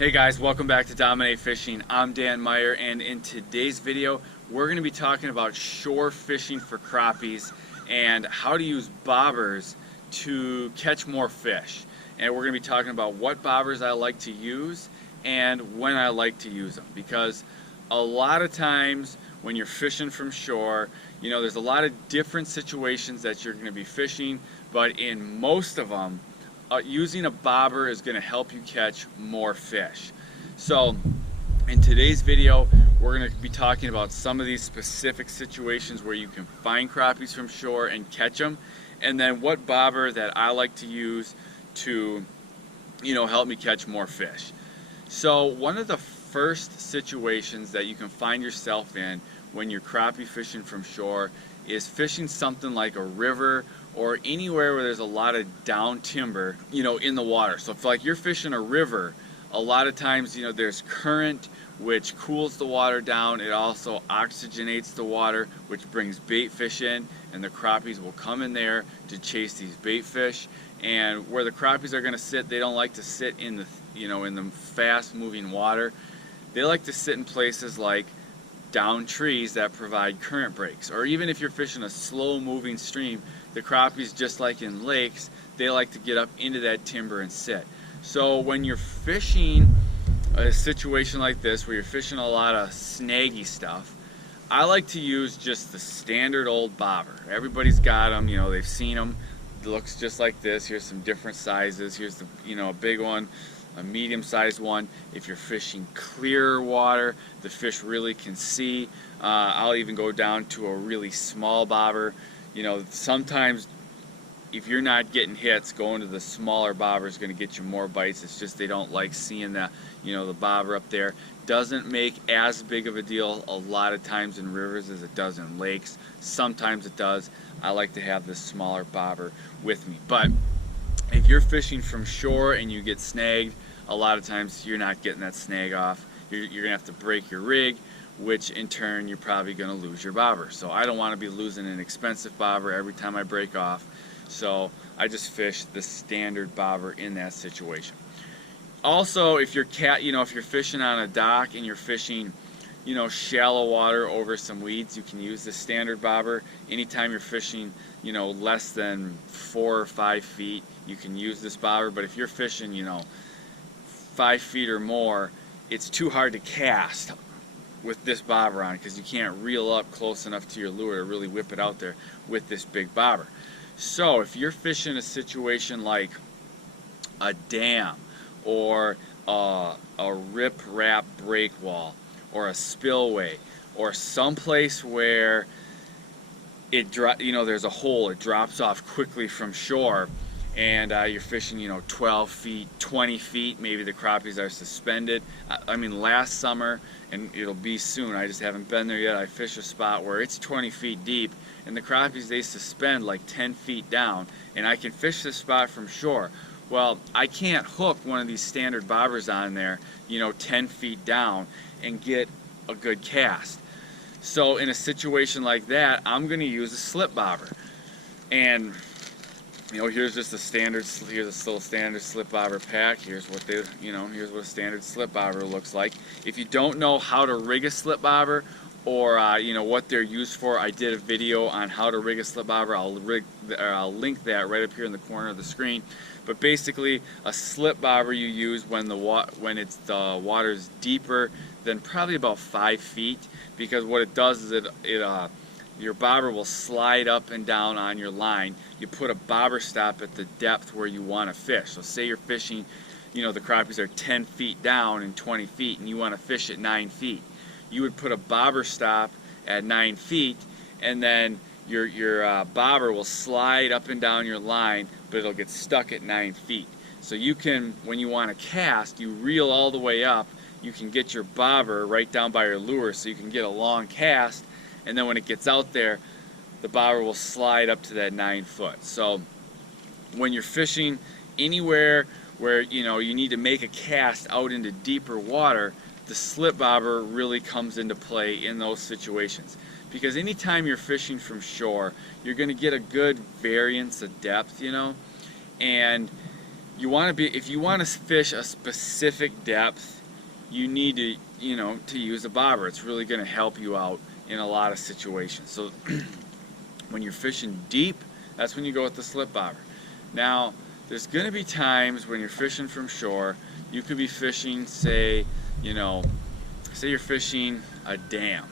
Hey guys, welcome back to Dominate Fishing. I'm Dan Meyer, and in today's video we're going to be talking about shore fishing for crappies and how to use bobbers to catch more fish. And we're going to be talking about what bobbers I like to use and when I like to use them, because a lot of times when you're fishing from shore, there's a lot of different situations that you're going to be fishing, but in most of them using a bobber is going to help you catch more fish. So in today's video we're going to be talking about some of these specific situations where you can find crappies from shore and catch them, and then what bobber that I like to use to help me catch more fish. So one of the first situations that you can find yourself in when you're crappie fishing from shore is fishing something like a river or anywhere where there's a lot of down timber, in the water. So if like you're fishing a river, a lot of times, there's current which cools the water down. It also oxygenates the water, which brings bait fish in, and the crappies will come in there to chase these bait fish. And where the crappies are going to sit, they don't like to sit in the, in the fast moving water. They like to sit in places like down trees that provide current breaks, or even if you're fishing a slow moving stream, the crappies, just like in lakes, they like to get up into that timber and sit. So when you're fishing a situation like this where you're fishing a lot of snaggy stuff, I like to use just the standard old bobber. Everybody's got them, they've seen them. It looks just like this. Here's some different sizes. Here's the a big one, a medium-sized one. If you're fishing clear water, the fish really can see. I'll even go down to a really small bobber. Sometimes if you're not getting hits, going to the smaller bobber is going to get you more bites. It's just they don't like seeing the the bobber up there. Doesn't make as big of a deal a lot of times in rivers as it does in lakes. Sometimes it does. I like to have this smaller bobber with me. But if you're fishing from shore and you get snagged, a lot of times you're not getting that snag off. You're going to have to break your rig, which in turn you're probably going to lose your bobber. So I don't want to be losing an expensive bobber every time I break off. So I just fish the standard bobber in that situation. Also, if you're if you're fishing on a dock and you're fishing shallow water over some weeds, you can use the standard bobber. Anytime you're fishing less than 4 or 5 feet, you can use this bobber. But if you're fishing 5 feet or more, it's too hard to cast with this bobber on, because you can't reel up close enough to your lure to really whip it out there with this big bobber. So if you're fishing a situation like a dam or a rip-rap break wall or a spillway or someplace where there's a hole, it drops off quickly from shore, and you're fishing 12 feet, 20 feet, maybe the crappies are suspended. I mean, last summer, and it'll be soon, I just haven't been there yet, I fished a spot where it's 20 feet deep and the crappies, they suspend like 10 feet down, and I can fish this spot from shore. Well, I can't hook one of these standard bobbers on there 10 feet down and get a good cast. So in a situation like that, I'm going to use a slip bobber. And here's just a standard, here's a little standard slip bobber pack. Here's what here's what a standard slip bobber looks like. If you don't know how to rig a slip bobber, or what they're used for, I did a video on how to rig a slip bobber. I'll link that right up here in the corner of the screen. But basically, a slip bobber you use when the water's deeper than probably about 5 feet, because what it does is your bobber will slide up and down on your line. You put a bobber stop at the depth where you want to fish. So say you're fishing, the crappies are 10 feet down and 20 feet, and you want to fish at 9 feet. You would put a bobber stop at 9 feet, and then your bobber will slide up and down your line, but it'll get stuck at 9 feet. So you can, when you want to cast, you reel all the way up. You can get your bobber right down by your lure so you can get a long cast, and then when it gets out there, the bobber will slide up to that 9 foot. So when you're fishing anywhere where you need to make a cast out into deeper water, the slip bobber really comes into play in those situations, because anytime you're fishing from shore, you're going to get a good variance of depth, and if you want to fish a specific depth, you need to, to use a bobber. It's really going to help you out in a lot of situations. So when you're fishing deep, that's when you go with the slip bobber. Now, there's going to be times when you're fishing from shore. You could be fishing, say you're fishing a dam,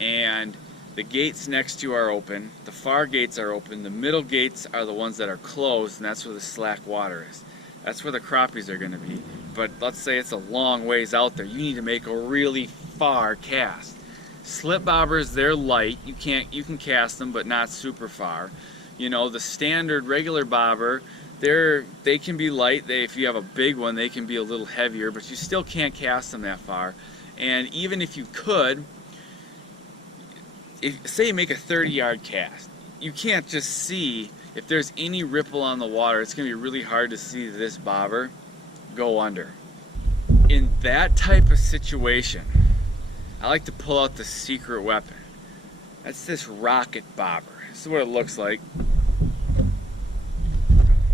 and the gates next to you are open, the far gates are open, the middle gates are the ones that are closed, and that's where the slack water is. That's where the crappies are going to be. But let's say it's a long ways out there. You need to make a really far cast. Slip bobbers, they're light. You can cast them, but not super far. The standard regular bobber, they can be light. If you have a big one, they can be a little heavier, but you still can't cast them that far. And even if you could, say you make a 30-yard cast, you can't just see if there's any ripple on the water. It's going to be really hard to see this bobber go under. In that type of situation, I like to pull out the secret weapon. That's this rocket bobber. This is what it looks like.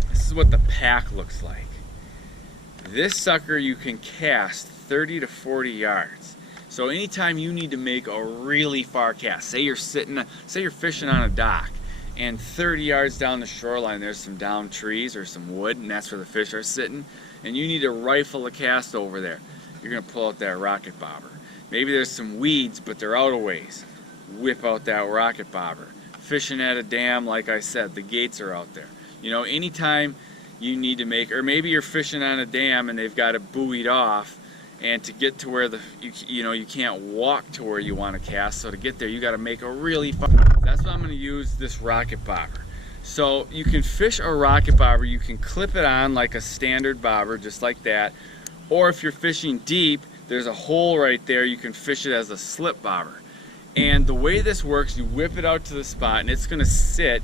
This is what the pack looks like. This sucker you can cast 30 to 40 yards. So anytime you need to make a really far cast, say you're fishing on a dock, and 30 yards down the shoreline there's some downed trees or some wood, and that's where the fish are sitting, and you need to rifle a cast over there, you're going to pull out that rocket bobber. Maybe there's some weeds, but they're out of ways. Whip out that rocket bobber. Fishing at a dam, like I said, the gates are out there. Anytime you need to make, or maybe you're fishing on a dam and they've got it buoyed off, and to get to where you can't walk to where you want to cast, so to get there you got to make a really far. That's why I'm going to use this rocket bobber. So you can fish a rocket bobber, you can clip it on like a standard bobber, just like that, or if you're fishing deep, there's a hole right there, you can fish it as a slip bobber. And the way this works, you whip it out to the spot and it's going to sit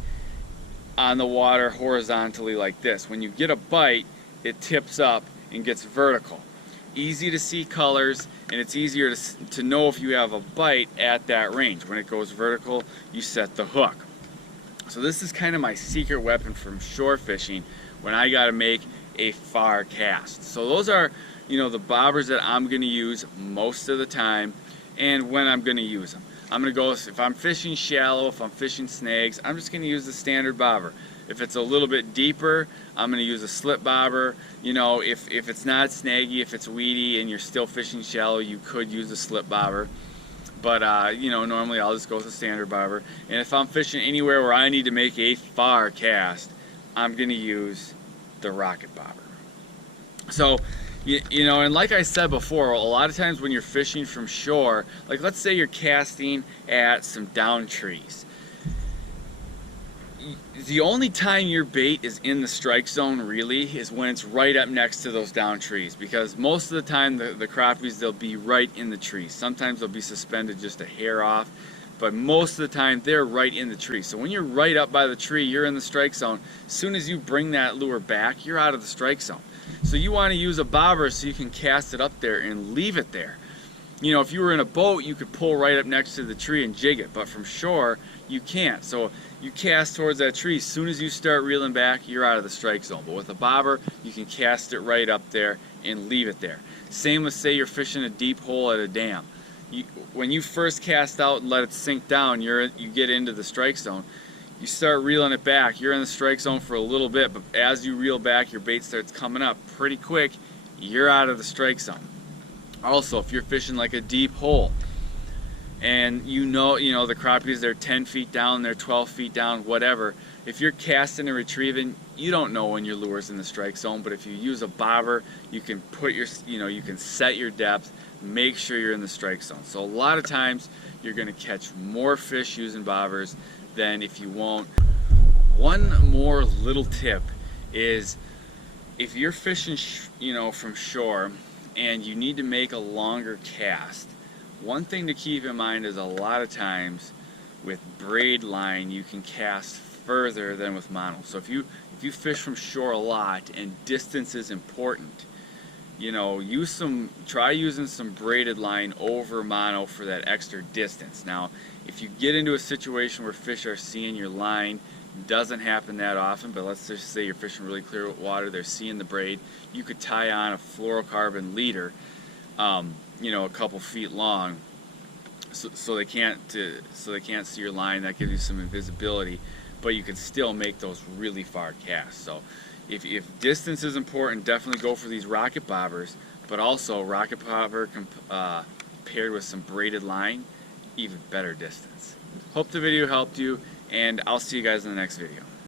on the water horizontally like this. When you get a bite, it tips up and gets vertical. Easy to see colors, and it's easier to know if you have a bite at that range. When it goes vertical, you set the hook. So this is kind of my secret weapon from shore fishing when I got to make a far cast. So those are, the bobbers that I'm going to use most of the time, and when I'm going to use them. I'm going to go, if I'm fishing shallow, if I'm fishing snags, I'm just going to use the standard bobber. If it's a little bit deeper, I'm going to use a slip bobber. If it's not snaggy, if it's weedy and you're still fishing shallow, you could use a slip bobber. But, normally I'll just go with a standard bobber. And if I'm fishing anywhere where I need to make a far cast, I'm going to use the rocket bobber. So, and like I said before, a lot of times when you're fishing from shore, like let's say you're casting at some down trees. The only time your bait is in the strike zone really is when it's right up next to those down trees, because most of the time the crappies, they'll be right in the trees. Sometimes they'll be suspended just a hair off, but most of the time they're right in the tree. So when you're right up by the tree, you're in the strike zone. As soon as you bring that lure back, you're out of the strike zone. So you want to use a bobber so you can cast it up there and leave it there. If you were in a boat, you could pull right up next to the tree and jig it, but from shore, you can't. So you cast towards that tree. As soon as you start reeling back, you're out of the strike zone. But with a bobber, you can cast it right up there and leave it there. Same with, say you're fishing a deep hole at a dam. When you first cast out and let it sink down, you get into the strike zone. You start reeling it back, you're in the strike zone for a little bit, but as you reel back, your bait starts coming up pretty quick, you're out of the strike zone. Also, if you're fishing like a deep hole, and the crappies, they're 10 feet down, they're 12 feet down, whatever, if you're casting and retrieving, you don't know when your lure's in the strike zone, but if you use a bobber, you can you can set your depth, make sure you're in the strike zone. So a lot of times, you're going to catch more fish using bobbers than if you won't. One more little tip is, if you're fishing from shore and you need to make a longer cast, one thing to keep in mind is a lot of times with braid line you can cast further than with mono. So if you fish from shore a lot and distance is important, try using some braided line over mono for that extra distance. Now, if you get into a situation where fish are seeing your line, Doesn't happen that often, but let's just say you're fishing really clear water, they're seeing the braid. You could tie on a fluorocarbon leader, you know, a couple feet long, so they can't see your line. That gives you some invisibility, but you can still make those really far casts. So if distance is important, definitely go for these rocket bobbers, but also rocket bobber paired with some braided line, even better distance. Hope the video helped you, and I'll see you guys in the next video.